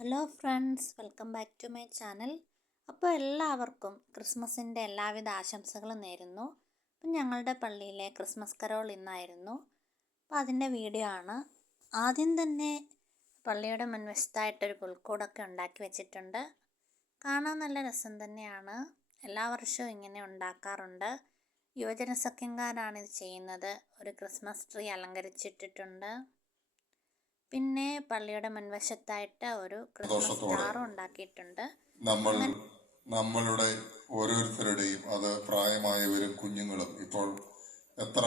Hello friends, welcome back to my channel. അപ്പോൾ എല്ലാവർക്കും ക്രിസ്മസിൻ്റെ എല്ലാവിധ ആശംസകളും നേരുന്നു. അപ്പം ഞങ്ങളുടെ പള്ളിയിലെ ക്രിസ്മസ് കരോൾ ഇന്നായിരുന്നു. അപ്പോൾ അതിൻ്റെ വീഡിയോ ആണ്. ആദ്യം തന്നെ പള്ളിയുടെ മുൻവശത്തായിട്ടൊരു പുൽക്കൂടൊക്കെ ഉണ്ടാക്കി വെച്ചിട്ടുണ്ട്. കാണാൻ നല്ല രസം തന്നെയാണ്. എല്ലാ വർഷവും ഇങ്ങനെ ഉണ്ടാക്കാറുണ്ട്. യുവജന സഖ്യംകാരാണ് ഇത് ചെയ്യുന്നത്. ഒരു ക്രിസ്മസ് ട്രീ അലങ്കരിച്ചിട്ടിട്ടുണ്ട്. പിന്നെ പള്ളിയുടെ മുൻവശത്തായിട്ട് ഒരു ക്രിസ്മസ് സ്റ്റാറും ഉണ്ടാക്കിയിട്ടുണ്ട്. നമ്മളുടെ ഓരോരുത്തരുടെയും, അത് പ്രായമായവരും കുഞ്ഞുങ്ങളും ഇപ്പോൾ എത്ര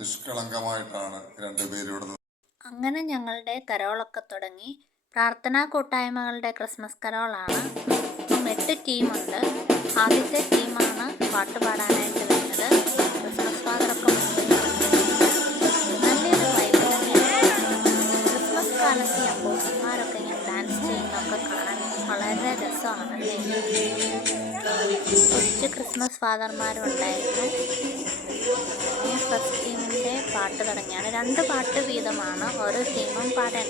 നിഷ്കളങ്കമായിട്ടാണ് രണ്ടുപേരും. അങ്ങനെ ഞങ്ങളുടെ കരോളൊക്കെ തുടങ്ങി. പ്രാർത്ഥനാ കൂട്ടായ്മകളുടെ ക്രിസ്മസ് കരോളാണ്. 8 ടീമുണ്ട്. ആദ്യത്തെ ടീമാണ് പാട്ട് പാടാനായിട്ട് വരുന്നത്. ക്രിസ്മസ് ഫാദറൊക്കെ നല്ലൊരു വൈബ് തന്നെയാണ്. ക്രിസ്മസ് കാലത്ത് അപ്പോസന്മാരൊക്കെ ഇങ്ങനെ ഡാൻസ് ചെയ്യുന്നതൊക്കെ കാണാൻ വളരെ രസമാണല്ലേ. കുറച്ച് ക്രിസ്മസ് ഫാദർമാരും ഉണ്ടായിരുന്നു. ഫസ്റ്റ് ടീമിൻ്റെ പാട്ട് തുടങ്ങിയാണ്. 2 പാട്ട് വീതമാണ് ഓരോ ടീമും പാടാൻ.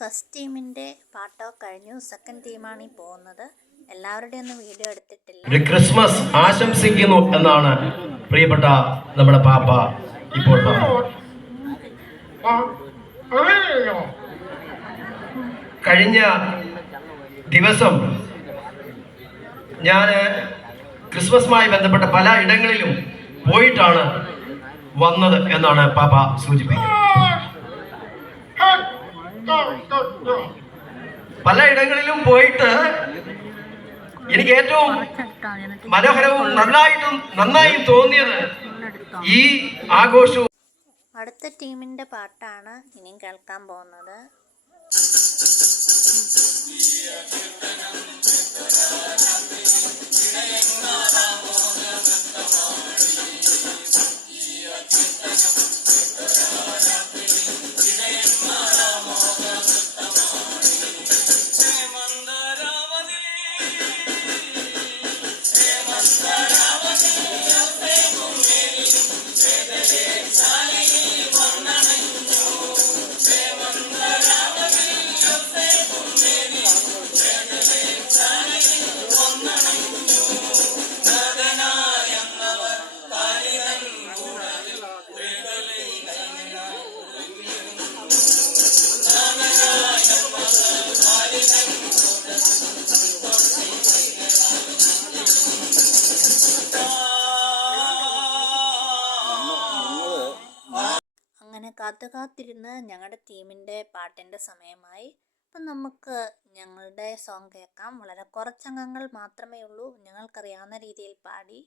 ഫസ്റ്റ് ടീമിൻ്റെ പാട്ടോ കഴിഞ്ഞു. സെക്കൻഡ് ടീമാണ് ഈ പോകുന്നത്. എല്ലാവരുടെയും ഒന്നും വീഡിയോ എടുത്തിട്ടില്ല. ഒരു ക്രിസ്മസ് ആശംസിക്കുന്നു എന്നാണ് പ്രിയപ്പെട്ട നമ്മുടെ പാപ്പ ഇപ്പോൾ പറഞ്ഞത്. കഴിഞ്ഞ ദിവസം ഞാൻ ക്രിസ്മസുമായി ബന്ധപ്പെട്ട പല ഇടങ്ങളിലും പോയിട്ടാണ് വന്നത് എന്നാണ് പാപ്പ സൂചിപ്പിക്കുന്നത്. പലയിടങ്ങളിലും പോയിട്ട് എനിക്ക് ഏറ്റവും മനോഹരവും നന്നായും തോന്നിയത് ഈ ആഘോഷവും. അടുത്ത ടീമിന്റെ പാട്ടാണ് ഇനിയും കേൾക്കാൻ പോകുന്നത്. കാത്തിരുന്ന് ഞങ്ങളുടെ ടീമിൻ്റെ പാട്ടിൻ്റെ സമയമായി. അപ്പം നമുക്ക് ഞങ്ങളുടെ സോങ് കേൾക്കാം. വളരെ കുറച്ചംഗങ്ങൾ മാത്രമേ ഉള്ളൂ. ഞങ്ങൾക്കറിയാവുന്ന രീതിയിൽ പാടി.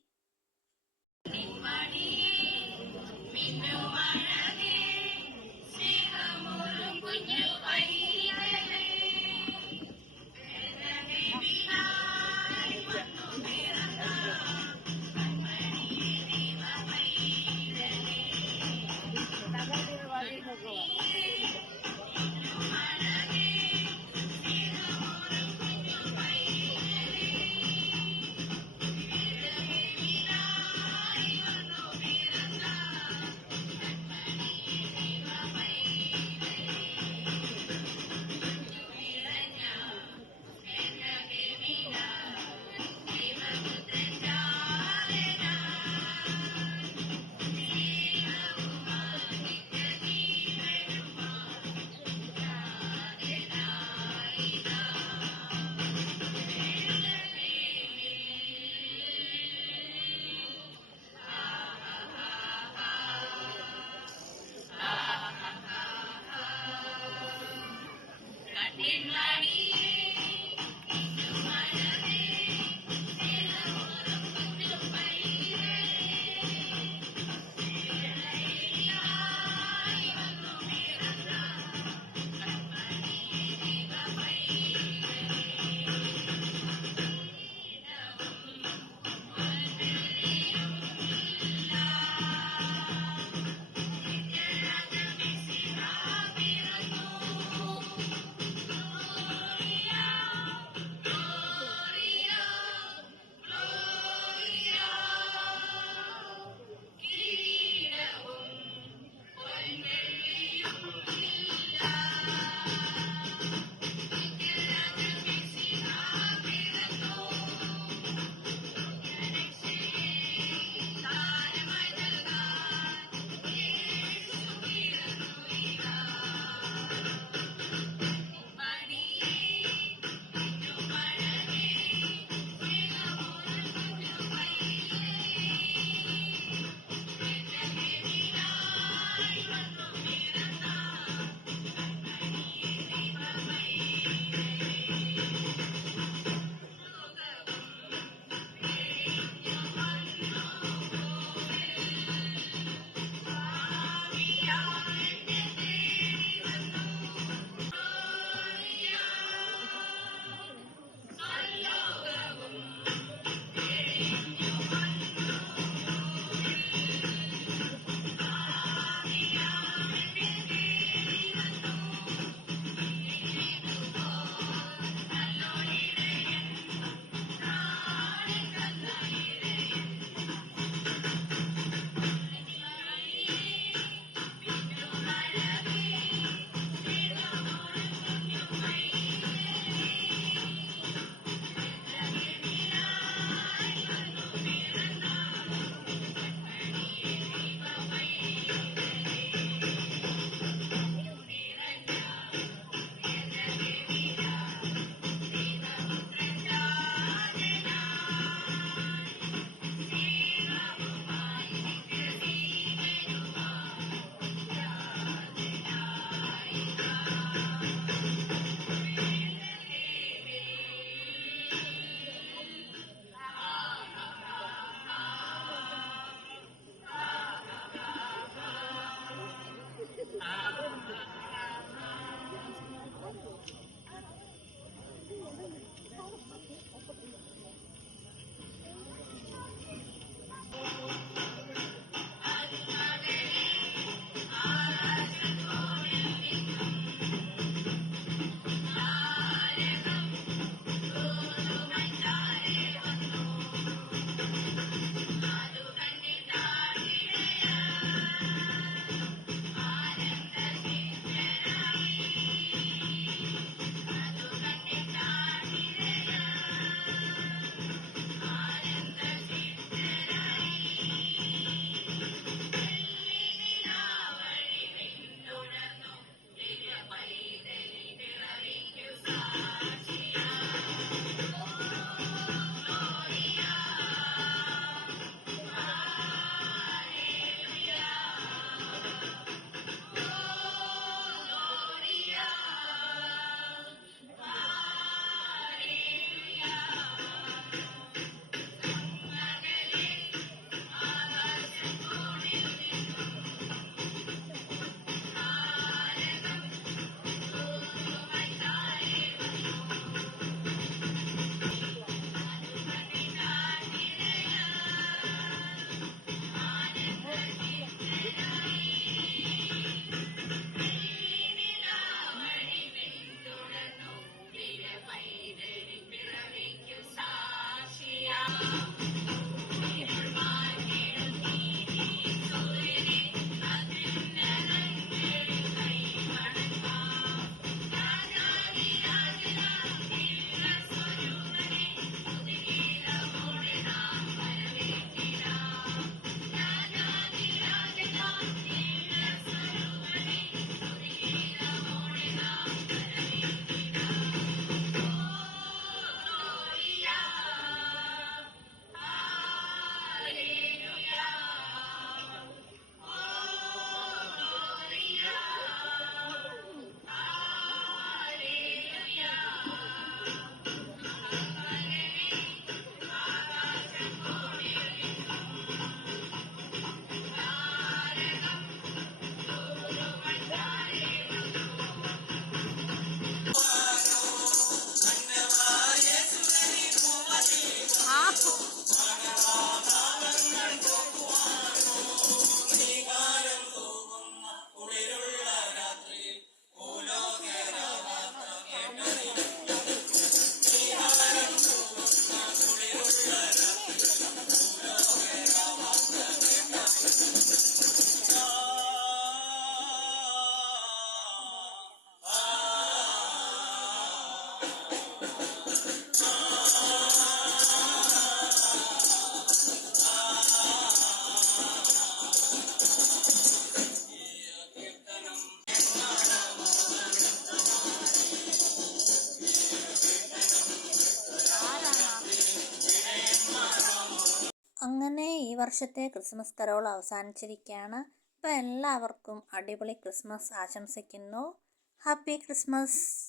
അങ്ങനെ ഈ വർഷത്തെ ക്രിസ്മസ് കരോൾ അവസാനിച്ചിരിക്കുകയാണ്. അപ്പോൾ എല്ലാവർക്കും അടിപൊളി ക്രിസ്മസ് ആശംസിക്കുന്നു. Happy Christmas.